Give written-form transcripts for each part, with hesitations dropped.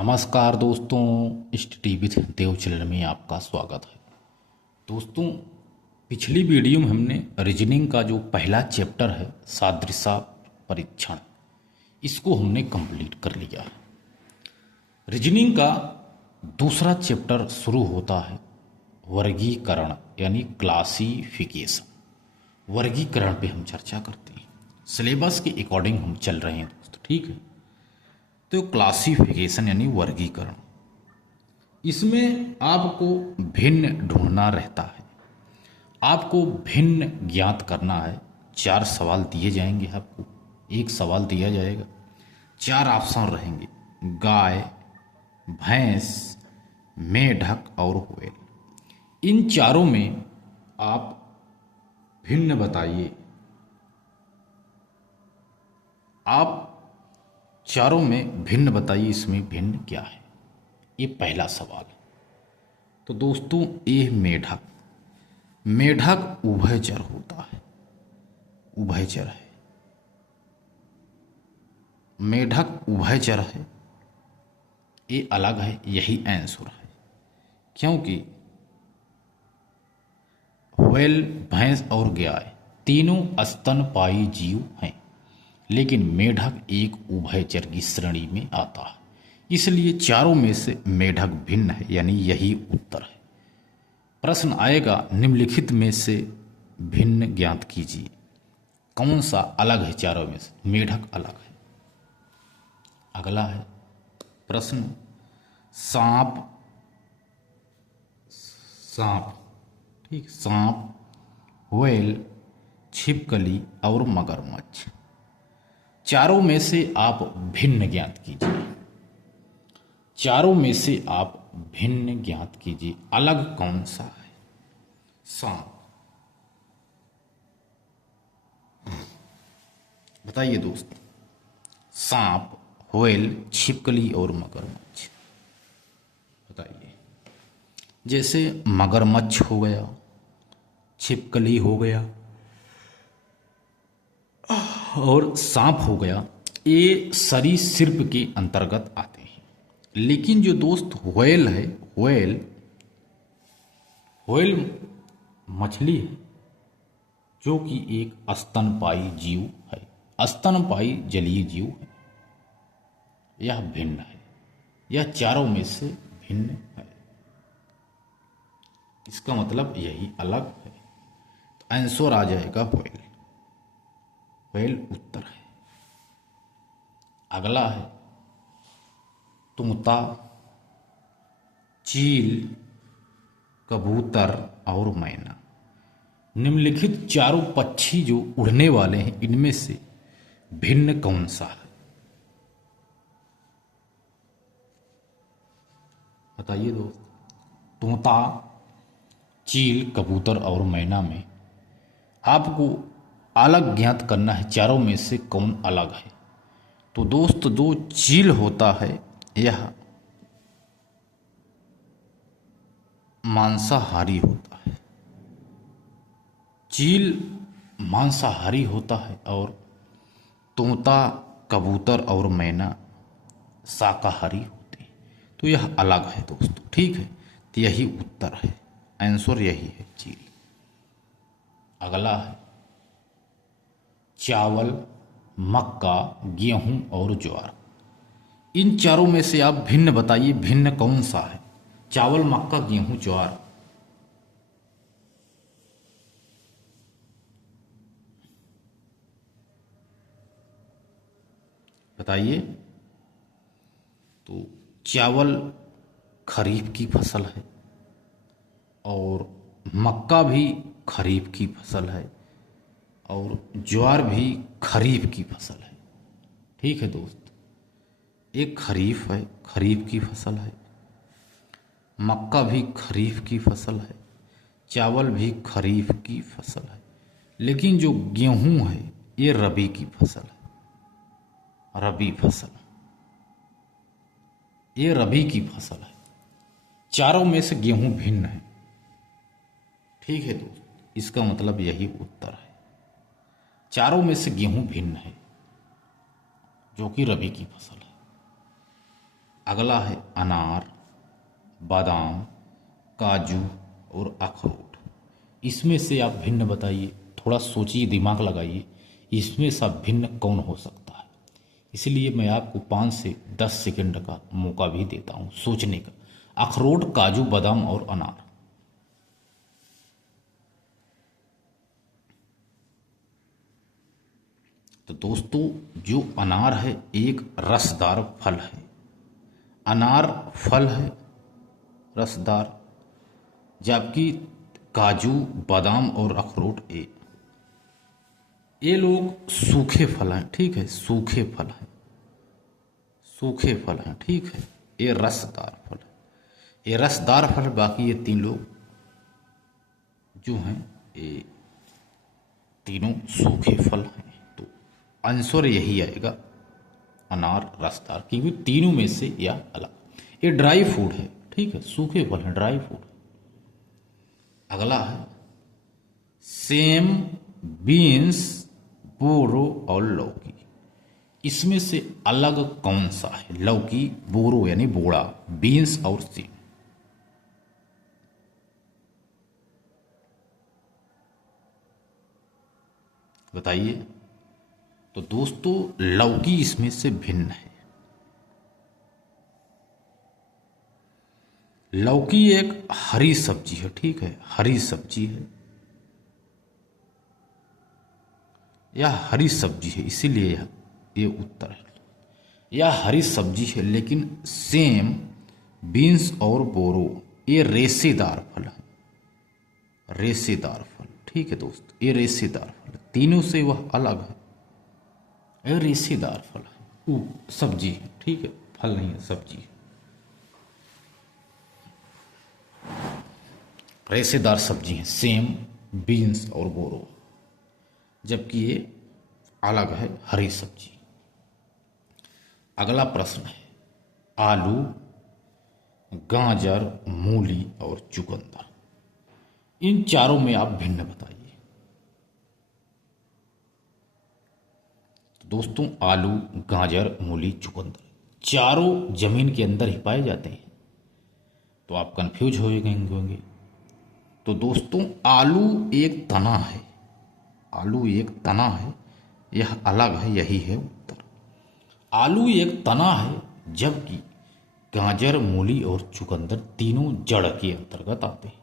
नमस्कार दोस्तों, study with Dev channel में आपका स्वागत है। दोस्तों, पिछली वीडियो में हमने रीजनिंग का जो पहला चैप्टर है सादृश्य परीक्षण, इसको हमने कंप्लीट कर लिया है। रीजनिंग का दूसरा चैप्टर शुरू होता है वर्गीकरण यानी क्लासिफिकेशन। वर्गीकरण पे हम चर्चा करते हैं, सिलेबस के अकॉर्डिंग हम चल रहे हैं दोस्तों, ठीक है। तो क्लासिफिकेशन यानी वर्गीकरण, इसमें आपको भिन्न ढूंढना रहता है, आपको भिन्न ज्ञात करना है। 4 सवाल दिए जाएंगे आपको, एक सवाल दिया जाएगा, 4 ऑप्शन रहेंगे, गाय, भैंस, मेढक और व्हेल। इन चारों में आप भिन्न बताइए, आप चारों में भिन्न बताइए, इसमें भिन्न क्या है। ये पहला सवाल है। तो दोस्तों, ये मेढक उभयचर होता है, उभयचर है, मेढक उभयचर है, ये अलग है, यही आंसर है। क्योंकि व्हेल, भैंस और गाय तीनों स्तनपायी जीव हैं, लेकिन मेढक एक उभयचर की श्रेणी में आता है, इसलिए चारों में से मेढक भिन्न है, यानी यही उत्तर है। प्रश्न आएगा, निम्नलिखित में से भिन्न ज्ञात कीजिए, कौन सा अलग है चारों में से। मेढक अलग है। अगला है प्रश्न, सांप, ठीक, सांप, व्हेल, छिपकली और मगरमच्छ, चारों में से आप भिन्न ज्ञात कीजिए। चारों में से आप भिन्न ज्ञात कीजिए, अलग कौन सा है। सांप, बताइए दोस्त, सांप, व्हेल, छिपकली और मगरमच्छ, बताइए। जैसे मगरमच्छ हो गया, छिपकली हो गया और सांप हो गया, ये सरीसृप के अंतर्गत आते हैं। लेकिन जो दोस्त व्हेल है, व्हेल मछली है, जो कि एक स्तनपायी जीव है, स्तनपायी जलीय जीव है। यह भिन्न है, यह चारों में से भिन्न है, इसका मतलब यही अलग है। तो आंसर आ जाएगा व्हेल, व्हेल उत्तर है। अगला है तोता, चील, कबूतर और मैना। निम्नलिखित चारों पक्षी जो उड़ने वाले हैं, इनमें से भिन्न कौन सा है, बताइए दोस्त। तोता, चील, कबूतर और मैना में आपको अलग ज्ञात करना है, चारों में से कौन अलग है। तो दोस्त, जो चील होता है, यह मांसाहारी होता है, चील मांसाहारी होता है, और तोता, कबूतर और मैना शाकाहारी होते हैं। तो यह अलग है दोस्तों, ठीक है। तो यही उत्तर है, आंसर यही है, चील। अगला है चावल, मक्का, गेहूं और ज्वार। इन चारों में से आप भिन्न बताइए, भिन्न कौन सा है। चावल, मक्का, गेहूं, ज्वार, बताइए। तो चावल खरीफ की फसल है, और मक्का भी खरीफ की फसल है, और ज्वार भी खरीफ की फसल है, ठीक है दोस्त। एक खरीफ है, खरीफ की फसल है, मक्का भी खरीफ की फसल है, चावल भी खरीफ की फसल है, लेकिन जो गेहूं है, ये रबी की फसल है, रबी फसल, ये रबी की फसल है। चारों में से गेहूं भिन्न है, ठीक है दोस्त, इसका मतलब यही उत्तर है। चारों में से गेहूं भिन्न है, जो कि रबी की फसल है। अगला है अनार, बादाम, काजू और अखरोट। इसमें से आप भिन्न बताइए, थोड़ा सोचिए, दिमाग लगाइए, इसमें से भिन्न कौन हो सकता है। इसलिए मैं आपको 5 से 10 सेकंड का मौका भी देता हूं सोचने का। अखरोट, काजू, बादाम और अनार। तो दोस्तों, जो अनार है एक रसदार फल है। अनार फल है रसदार, जबकि काजू, बादाम और अखरोट ये लोग सूखे फल हैं। ठीक है, सूखे फल हैं, सूखे फल हैं। ठीक है, ये रसदार फल है, ये रसदार फल। बाकी ये 3 लोग जो हैं ये तीनों सूखे फल हैं। तो आंसर यही आएगा, अनार रसदार, क्योंकि तीनों में से यह अलग। ये ड्राई फूड है। ठीक है, सूखे फल है, ड्राई फूड। अगला है सेम, बीन्स, बोरो और लौकी। इसमें से अलग कौन सा है? लौकी, बोरो यानी बोड़ा, बीन्स और सेम। बताइए। तो दोस्तों, लौकी इसमें से भिन्न है। लौकी एक हरी सब्जी है। ठीक है, हरी सब्जी है, यह हरी सब्जी है, इसीलिए ये उत्तर है। यह हरी सब्जी है। लेकिन सेम, बीन्स और बोरो ये रेशेदार फल है, रेशेदार फल। ठीक है दोस्त, ये रेशेदार फल है, तीनों से वह अलग है। ये रेशेदार फल है, वो सब्जी है। ठीक है, फल नहीं है, सब्जी है। रेशेदार सब्जी है सेम, बीन्स और बोरो, जबकि ये अलग है, हरी सब्जी। अगला प्रश्न है आलू, गाजर, मूली और चुकंदर। इन चारों में आप भिन्न बताइए। तो दोस्तों, आलू, गाजर, मूली, चुकंदर चारों जमीन के अंदर ही पाए जाते हैं। तो आप कंफ्यूज हो होंगे। तो दोस्तों, आलू एक तना है, आलू एक तना है, यह अलग है, यही है उत्तर। आलू एक तना है, जबकि गाजर, मूली और चुकंदर तीनों जड़ के अंतर्गत आते हैं।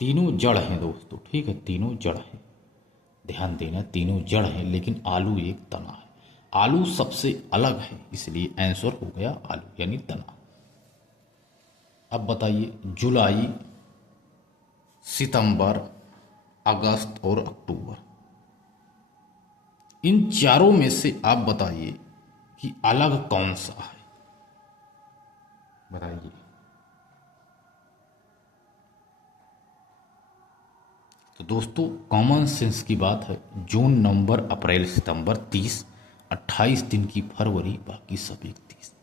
तीनों जड़ हैं दोस्तों। ठीक है, तीनों जड़ हैं, ध्यान देना, तीनों जड़ हैं, लेकिन आलू एक तना है। आलू सबसे अलग है, इसलिए आंसर हो गया आलू यानी तना। अब बताइए, जुलाई, सितंबर, अगस्त और अक्टूबर, इन चारों में से आप बताइए कि अलग कौन सा है। बताइए। तो दोस्तों, कॉमन सेंस की बात है, जून, नवंबर, अप्रैल, सितंबर 30, 28 दिन की फरवरी, बाकी सब 31।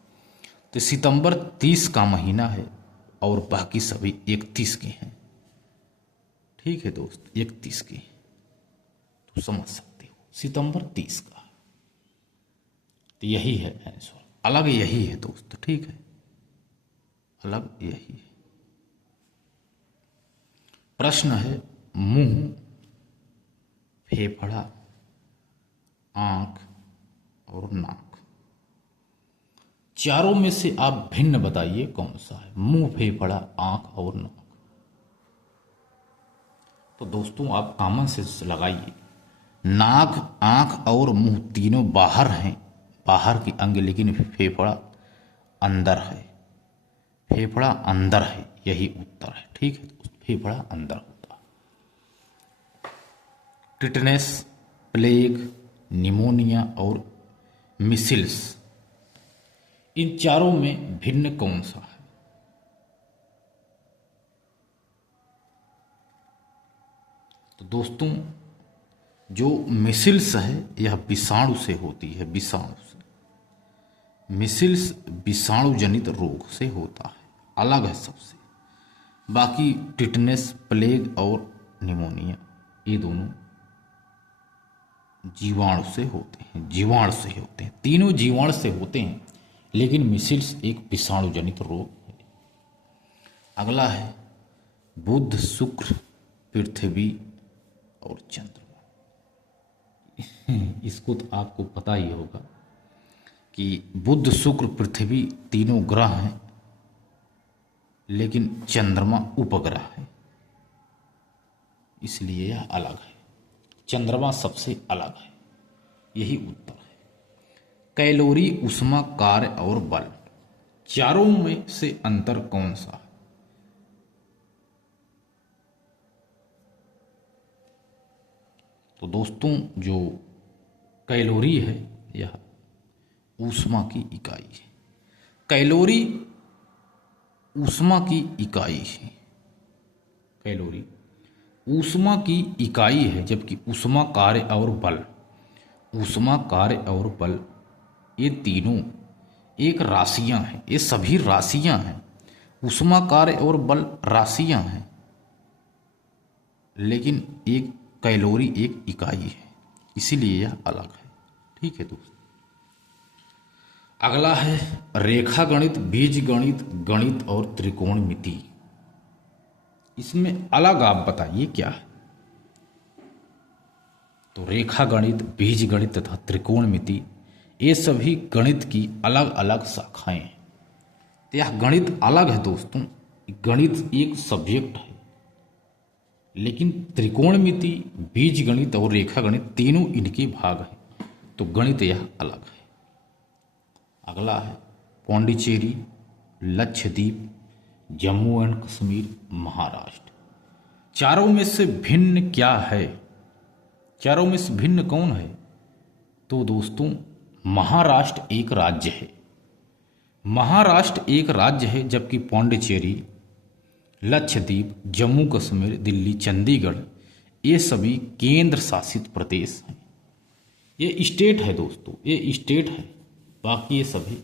तो सितंबर 30 का महीना है और बाकी सभी 31 के हैं। ठीक है दोस्त, 31 के, तो समझ सकते हो, सितंबर 30 का। तो यही है आंसर, अलग यही है दोस्त। ठीक है, अलग यही है। प्रश्न है मुंह, फेफड़ा, आंख और नाक, चारों में से आप भिन्न बताइए कौन सा है। मुंह, फेफड़ा, आंख और नाक। तो दोस्तों, आप कॉमन सेंस लगाइए। नाक, आंख और मुंह तीनों बाहर हैं, बाहर की अंग, लेकिन फेफड़ा अंदर है, फेफड़ा अंदर है, यही उत्तर है। ठीक है, फेफड़ा अंदर होता है। टिटनेस, प्लेग, निमोनिया और मिसिल्स, इन चारों में भिन्न कौन सा है। तो दोस्तों, जो मिसिल्स है यह विषाणु से होती है, विषाणु से। मिसिल्स विषाणु जनित रोग से होता है, अलग है सबसे। बाकी टिटनेस, प्लेग और निमोनिया ये दोनों जीवाणु से होते हैं, जीवाणु से होते हैं, तीनों जीवाणु से होते हैं। लेकिन मीसिल्स एक विषाणु जनित रोग है। अगला है बुध, शुक्र, पृथ्वी और चंद्रमा। इसको तो आपको पता ही होगा कि बुध, शुक्र, पृथ्वी तीनों ग्रह हैं, लेकिन चंद्रमा उपग्रह है, इसलिए यह अलग है। चंद्रमा सबसे अलग है, यही उत्तर है। कैलोरी, ऊष्मा, कार्य और बल, चारों में से अंतर कौन सा है? तो दोस्तों जो कैलोरी है यह ऊष्मा की इकाई है। कैलोरी ऊष्मा की इकाई है। कैलोरी ऊष्मा की इकाई है, जबकि ऊष्मा, कार्य और बल, ऊष्मा, कार्य और बल ये तीनों एक राशियां हैं। ये सभी राशियां हैं। ऊष्मा, कार्य और बल राशियां हैं, लेकिन एक कैलोरी एक इकाई है, इसीलिए यह अलग है। ठीक है दोस्तों। अगला है रेखा गणित, बीज गणित, गणित और त्रिकोणमिति। इसमें अलग आप बताइए क्या है? तो रेखा गणित, बीज गणित तथा त्रिकोणमिति ये सभी गणित की अलग अलग शाखाएं हैं। तो यह गणित अलग है दोस्तों। गणित एक सब्जेक्ट है, लेकिन त्रिकोणमिति, बीज गणित और रेखा गणित तीनों इनके भाग हैं, तो गणित यह अलग है। अगला है पौंडीचेरी, लक्षद्वीप, जम्मू एंड कश्मीर, महाराष्ट्र। चारों में से भिन्न क्या है? चारों में से भिन्न कौन है? तो दोस्तों महाराष्ट्र एक राज्य है। महाराष्ट्र एक राज्य है, जबकि पौंडीचेरी, लक्षद्वीप, जम्मू कश्मीर, दिल्ली, चंडीगढ़ ये सभी केंद्र शासित प्रदेश हैं। ये स्टेट है दोस्तों, ये स्टेट है। बाकी ये सभी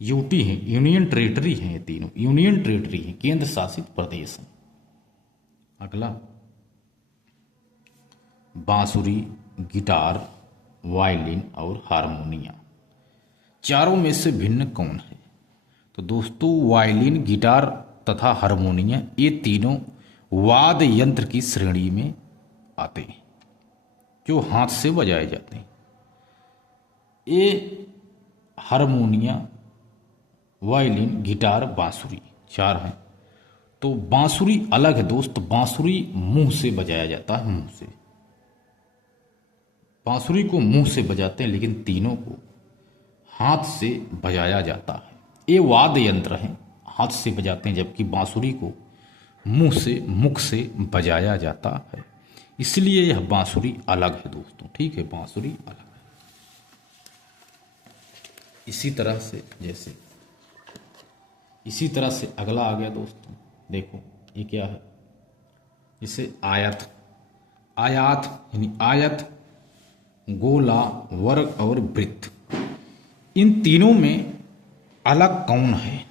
यूटी हैं, यूनियन टेरेटरी हैं। ये तीनों यूनियन टेरेटरी हैं, केंद्र शासित प्रदेश हैं। अगला बांसुरी, गिटार, वायलिन और हारमोनिया। चारों में से भिन्न कौन है? तो दोस्तों वायलिन, गिटार तथा हारमोनिया ये तीनों वाद्य यंत्र की श्रेणी में आते हैं, जो हाथ से बजाए जाते हैं। ये हारमोनिया, वायलिन, गिटार, बांसुरी चार हैं। तो बांसुरी अलग है दोस्त। बांसुरी मुंह से बजाया जाता है, मुंह से। बांसुरी को मुंह से बजाते हैं, लेकिन तीनों को हाथ से बजाया जाता है। ये वाद्य यंत्र हैं, हाथ से बजाते हैं, जबकि बांसुरी को मुंह से, मुख से बजाया जाता है। इसलिए यह बांसुरी अलग है दोस्तों। ठीक है, बांसुरी अलग है। इसी तरह से अगला आ गया दोस्तों। देखो ये क्या है? इसे आयत, आयात यानी आयत, गोला, वर्ग और वृत्त, इन तीनों में अलग कौन है?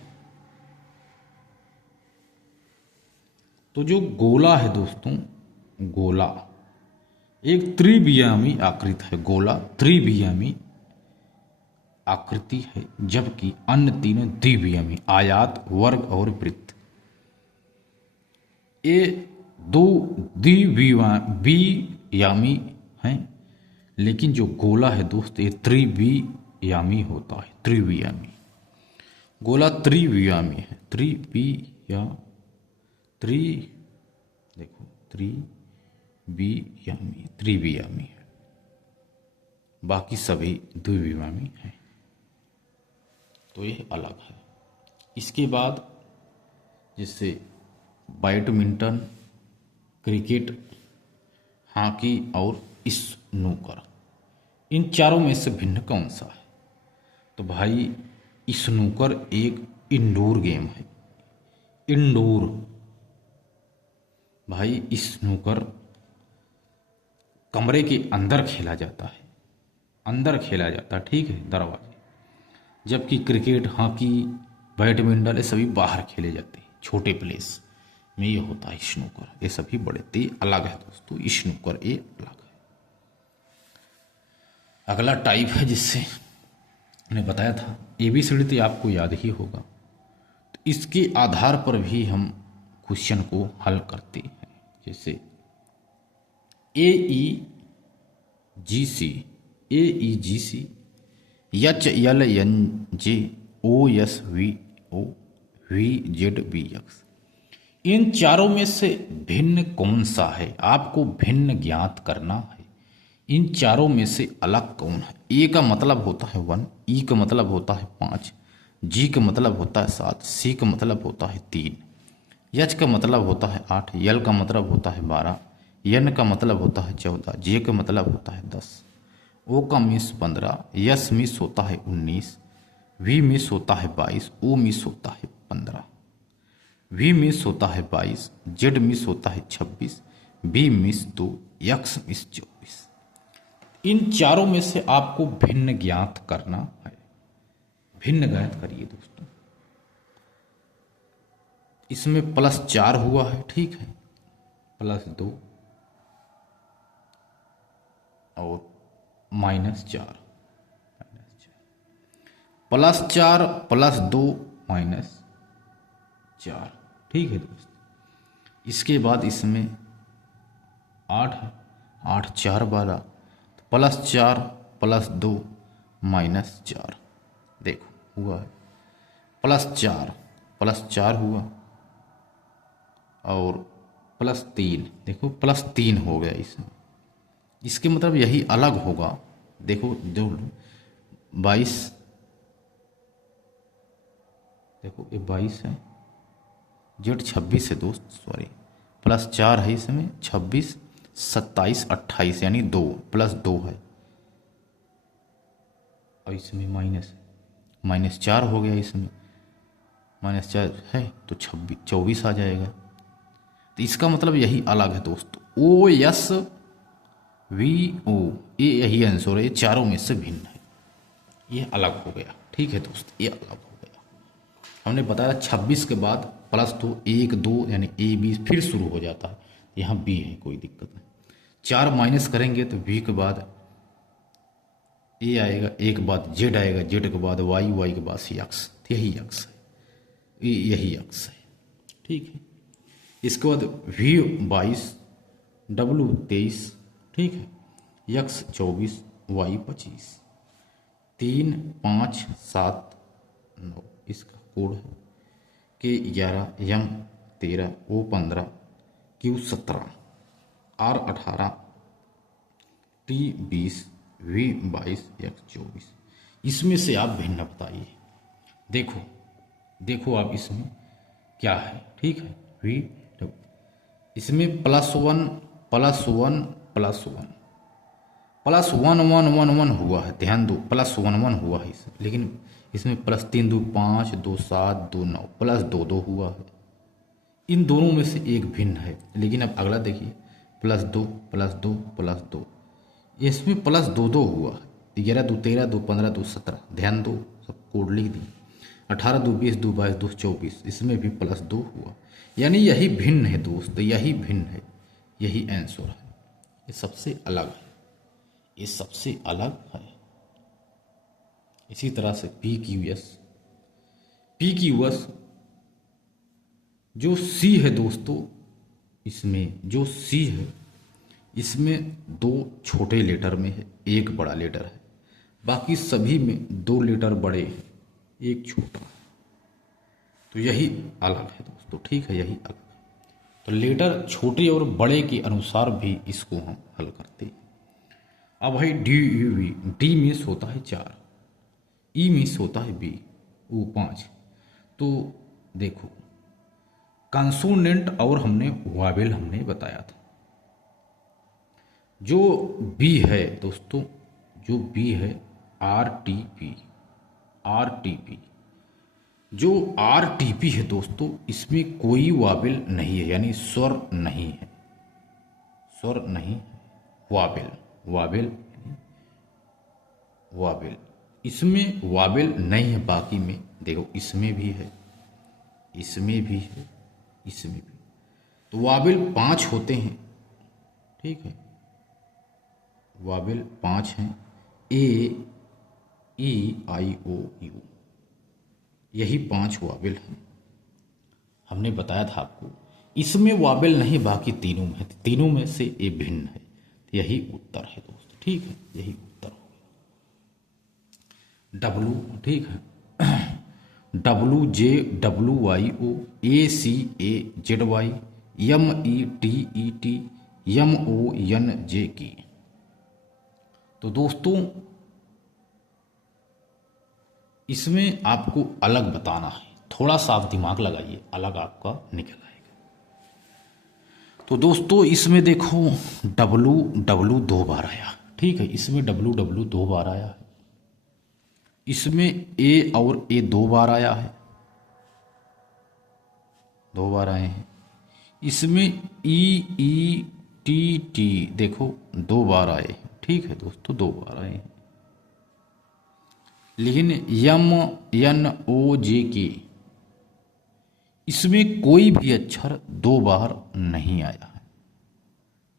तो जो गोला है दोस्तों, गोला एक त्रिवियामी आकृति है। गोला त्रिवियामी आकृति है, जबकि अन्य तीनों द्विवियामी, आयात, वर्ग और वृत्त। ये दो द्विवियामी हैं, लेकिन जो गोला है दोस्त ये त्रिवियामी होता है। त्रिवियामी गोला त्रिवियामी है। त्रिवियामी है। बाकी सभी द्विवियामी हैं, तो यह अलग है। इसके बाद जैसे बैडमिंटन, क्रिकेट, हॉकी और स्नूकर, इन चारों में से भिन्न कौन सा है? तो भाई स्नूकर एक इंडोर गेम है। इंडोर भाई स्नूकर कमरे के अंदर खेला जाता है, अंदर खेला जाता है। ठीक है, दरवाजे। जबकि क्रिकेट, हॉकी, बैडमिंटन ये सभी बाहर खेले जाते हैं, छोटे प्लेस में ये होता है स्नूकर। ये सभी बड़े ते अलग है दोस्तों। स्नूकर ये अलग है। अगला टाइप है जिससे मैंने बताया था ABCD तो आपको याद ही होगा। तो इसके आधार पर भी हम क्वेश्चन को हल करते हैं। जैसे AEGC HLNJOSVO VZBX, इन चारों में से भिन्न कौन सा है, आपको भिन्न ज्ञात करना है। इन चारों में से अलग कौन है। ए का मतलब होता है 1, ई का मतलब होता है 5, जी का मतलब होता है 7, सी का मतलब होता है 3, एच का मतलब होता है 8, यल का मतलब होता है 12, एन का मतलब होता है 14, जे का मतलब होता है 10, ओ का मिस 15, यस मिस होता है 19, वी मिस होता है 22, ओ मिस होता है 15, वी मिस होता है 22, जेड मिस होता है 26, बी मिस 2, एक्स मिस 24। इन चारों में से आपको भिन्न ज्ञात करना है। भिन्न ज्ञात करिए दोस्तों। इसमें +4 हुआ है, ठीक है, +2 और -4, +4 +2 -4, ठीक है दोस्त। इसके बाद इसमें 8 है, 8 4 12, तो +4 +2 -4, देखो हुआ है +4 हुआ और +3, देखो +3 हो गया इसमें। इसके मतलब यही अलग होगा। देखो जो 22, देखो ये 22 है, जेड 26 है दोस्त, सॉरी, +4 है इसमें, 26 27 28 यानी 2 +2 है, और इसमें -4 हो गया, इसमें -4 है तो 24 आ जाएगा। तो इसका मतलब यही अलग है दोस्तों। OSVO यही आंसर है, ये चारों में से भिन्न है, ये अलग हो गया, ठीक है दोस्त, ये अलग हो गया। हमने बताया 26 के बाद +2 1 2 यानी AB फिर शुरू हो जाता है, यहाँ B है, कोई दिक्कत नहीं। 4 माइनस करेंगे तो B के बाद A आएगा, A के बाद Z आएगा, Z के बाद Y के बाद X, यही X है, यही X है, ठीक है। इसके बाद V22 W23, ठीक है, X 24 Y 25, 3 5 7 9 इसका कोड है, K 11 M 13 O 15 Q 17 R 18 T 20 V 22 X 24। इसमें से आप भिन्न बताइए। देखो आप इसमें क्या है, ठीक है। V इसमें +1 +1 +1 +1 हुआ है, ध्यान दो, +1 हुआ है इसमें, लेकिन इसमें +3 2 5 2 7 2 9 +2 2 हुआ है। इन दोनों में से एक भिन्न है, लेकिन अब अगला देखिए, +2 +2 +2, इसमें +2 2 हुआ है, 11 2 13 2 15 2 17, ध्यान दो, सब कोड लिख दी, 18 2 20 2 22 2 24, इसमें भी +2 हुआ, यानी यही भिन्न है दोस्त, यही भिन्न है, यही आंसर है, ये सबसे अलग है, ये सबसे अलग है। इसी तरह से PQS जो C है दोस्तों, इसमें जो C है, इसमें 2 छोटे लेटर में है, 1 बड़ा लेटर है, बाकी सभी में 2 लेटर बड़े हैं, 1 छोटा है, तो यही अलग है दोस्तों, ठीक है, यही अलग है। तो लेटर छोटे और बड़े के अनुसार भी इसको हम हल करते हैं। अब भाई D मिस होता है 4, E मिस होता है B, O 5, तो देखो कंसोनेंट और हमने वावेल हमने बताया था। जो B है दोस्तों, जो B है RTP, जो RTP है दोस्तों, इसमें कोई वावेल नहीं है, यानी स्वर नहीं है, स्वर नहीं है, वावेल इसमें वावेल नहीं है, बाकी में देखो इसमें भी है, इसमें भी है, इसमें भी, तो वावेल 5 होते हैं, ठीक है, वावेल 5 हैं, A E I O you, यही 5 वावेल हैं। हमने बताया था आपको इसमें वावेल नहीं, बाकी तीनों में है, तीनों में से ए भिन्न है, यही उत्तर है दोस्तों। ठीक है, यही उत्तर हो गया। डब्लू, ठीक है, W J W Y O, A C A Z Y, M E T M O N J की। तो दोस्तों इसमें आपको अलग बताना है, थोड़ा सा आप दिमाग लगाइए, अलग आपका निकल आएगा। तो दोस्तों इसमें देखो डब्लू डब्लू 2 बार आया, ठीक है, इसमें डब्लू डब्लू 2 बार आया है, इसमें ए और ए 2 बार आया है, 2 बार आए हैं। इसमें ई टी देखो 2 बार आए हैं, ठीक है दोस्तों, 2 बार आए हैं। लेकिन यम एन ओ जे के, इसमें कोई भी अक्षर 2 बार नहीं आया है,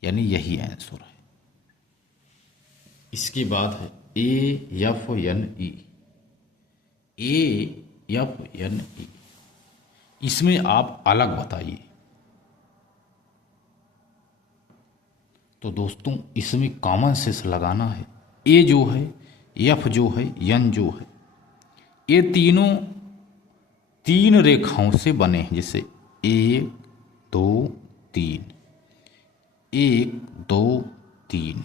यानी यही आंसर है। इसके बाद है A F N E, A F N E, इसमें आप अलग बताइए। तो दोस्तों इसमें कॉमन सेंस लगाना है, ए जो है, एफ जो है, एन जो है, ये तीनों 3 रेखाओं से बने हैं, जैसे 1 2 3, 1 2 3,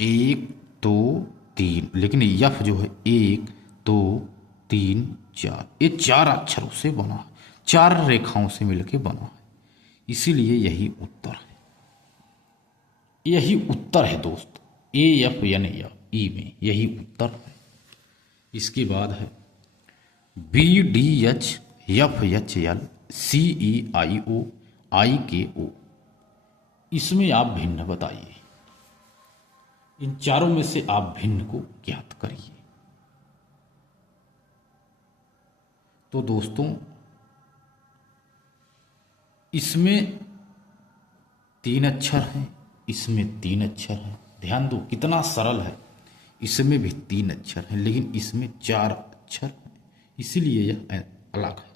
1 2 3, लेकिन यफ जो है 1 2 3 4, ये 4 अक्षरों से बना है, 4 रेखाओं से मिलकर बना है, इसीलिए यही उत्तर है, यही उत्तर है दोस्त, ए एफ एन ई में यही उत्तर है। इसके बाद है B D H F H L C E I O I K O, इसमें आप भिन्न बताइए, इन चारों में से आप भिन्न को ज्ञात करिए। तो दोस्तों इसमें 3 अक्षर हैं, इसमें 3 अक्षर हैं, ध्यान दो कितना सरल है, इसमें भी 3 अक्षर हैं, लेकिन इसमें 4 अक्षर हैं, इसीलिए यह अलग है।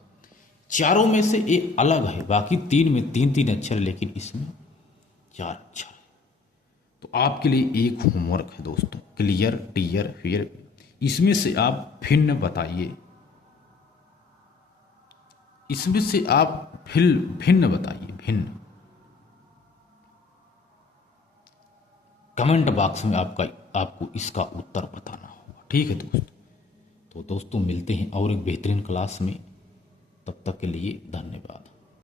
चारों में से एक अलग है, बाकी 3 में 3 अक्षर, लेकिन इसमें 4 अक्षर है। तो आपके लिए एक होमवर्क है दोस्तों, क्लियर टियर फियर, इसमें से आप भिन्न बताइए, इसमें से आप भिन्न बताइए, भिन्न। कमेंट बॉक्स में आपको इसका उत्तर बताना होगा, ठीक है दोस्तों। तो दोस्तों मिलते हैं और एक बेहतरीन क्लास में, तब तक के लिए धन्यवाद।